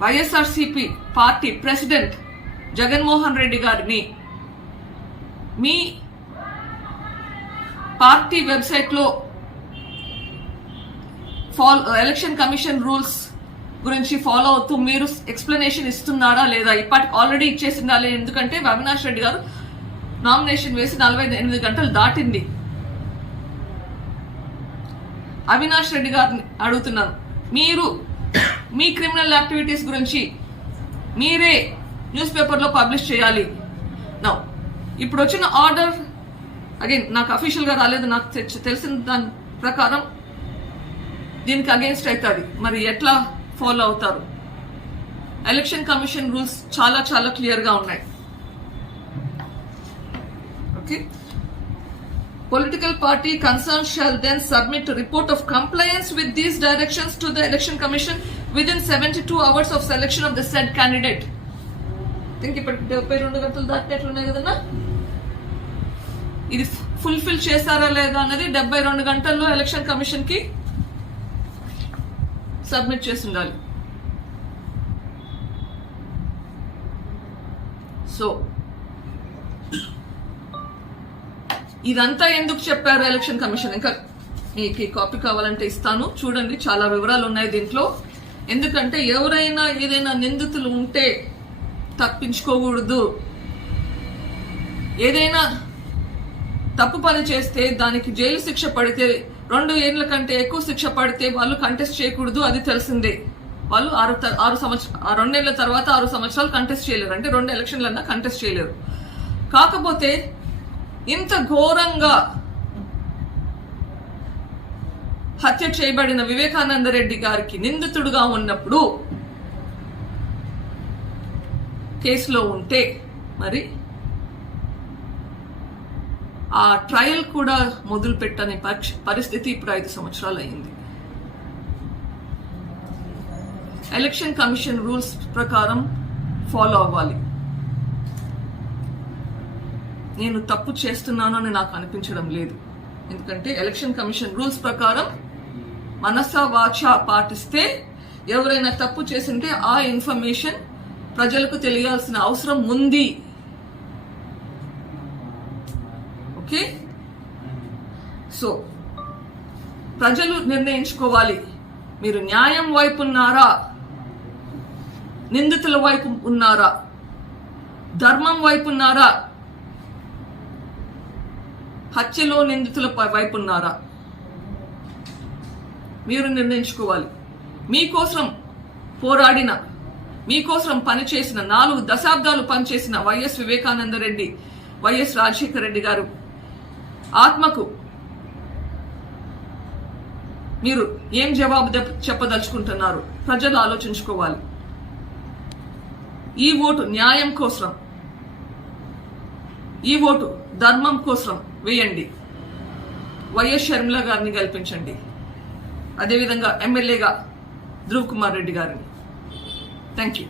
YSRCP party president Jaganmohan Reddy గారిని మీ party వెబ్సైట్లో ఫాలో ఎలక్షన్ కమిషన్ రూల్స్ గురించి ఫాలో అవుతూ మీరు ఎక్స్ప్లెనేషన్ ఇస్తున్నారా లేదా? ఇప్పటి ఆల్రెడీ ఇచ్చేసి ఎందుకంటే అవినాష్ రెడ్డి గారు నామినేషన్ వేసి నలభై ఎనిమిది గంటలు దాటింది. అవినాష్ రెడ్డి గారిని అడుగుతున్నాను మీరు మీ క్రిమినల్ యాక్టివిటీస్ గురించి మీరే న్యూస్ పేపర్లో పబ్లిష్ చేయాలి. నౌ ఇప్పుడు వచ్చిన ఆర్డర్ అగైన్ నాకు అఫీషియల్గా రాలేదు నాకు తెలిసిన దాని ప్రకారం దీనికి అగేన్స్ట్ అవుతుంది. మరి ఎట్లా ఫాలో అవుతారు? ఎలక్షన్ కమిషన్ రూల్స్ చాలా చాలా క్లియర్గా ఉన్నాయి. Okay Political party concerned shall then submit a report of compliance with these directions to the election commission within 72 hours of selection of the said candidate. Think ఇప్పటికి డెబ్బై రెండు గంటలు దాటినట్లున్నాయి కదన్నా ఇది ఫుల్ఫిల్ చేశారా లేదా అన్నది డెబ్బై రెండు గంటల్లో ఎలక్షన్ కమిషన్కి సబ్మిట్ చేసి ఉండాలి సో ఇదంతా ఎందుకు చెప్పారు ఎలక్షన్ కమిషన్? ఇంకా మీకు ఈ కాపీ కావాలంటే ఇస్తాను. చూడండి చాలా వివరాలు ఉన్నాయి దీంట్లో. ఎందుకంటే ఎవరైనా ఏదైనా నిందితులు ఉంటే తప్పించుకోకూడదు. ఏదైనా తప్పు పని చేస్తే దానికి జైలు శిక్ష పడితే రెండు ఏళ్ళ కంటే ఎక్కువ శిక్ష పడితే వాళ్ళు కంటెస్ట్ చేయకూడదు అది తెలిసిందే. వాళ్ళు ఆరు త- ఆరు సంవత్సరం రెండేళ్ళ తర్వాత ఆరు సంవత్సరాలు కంటెస్ట్ చేయలేరు. అంటే రెండు ఎలక్షన్లన్నా కంటెస్ట్ చేయలేరు. కాకపోతే ఇంత ఘోరంగా హత్య చేయబడిన వివేకానంద రెడ్డి గారికి నిందితుడుగా ఉన్నప్పుడు కేసులో ఉంటే మరి ఆ ట్రయల్ కూడా మొదలు పెట్టని పరిస్థితి ఇప్పుడు ఐదు సంవత్సరాలు అయింది. ఎలక్షన్ కమిషన్ రూల్స్ ప్రకారం ఫాలో అవ్వాలి. నేను తప్పు చేస్తున్నాను అని నాకు అనిపించడం లేదు. ఎందుకంటే ఎలక్షన్ కమిషన్ రూల్స్ ప్రకారం మనస వాచ పాటిస్తే ఎవరైనా తప్పు చేసింటే ఆ ఇన్ఫర్మేషన్ ప్రజలకు తెలియాల్సిన అవసరం ఉంది. ఓకే? సో ప్రజలు నిర్ణయించుకోవాలి. మీరు న్యాయం వైపు ఉన్నారా? నిందితుల వైపు ఉన్నారా? ధర్మం వైపు ఉన్నారా? హత్యలో నిందితుల వైపు ఉన్నారా? మీరు నిర్ణయించుకోవాలి. మీకోసం పోరాడిన మీకోసం పనిచేసిన నాలుగు దశాబ్దాలు పనిచేసిన వైఎస్ వివేకానంద రెడ్డి వైఎస్ రాజశేఖర రెడ్డి గారు ఆత్మకు మీరు ఏం జవాబు చెప్పదలుచుకుంటున్నారు? ప్రజలు ఆలోచించుకోవాలి. ఈ ఓటు న్యాయం కోసం ఈ ఓటు ధర్మం కోసం వేయండి. వైఎస్ షర్మిల గారిని గెలిపించండి. అదేవిధంగా ఎమ్మెల్యేగా ధ్రువ్ కుమార్ రెడ్డి గారిని. Thank you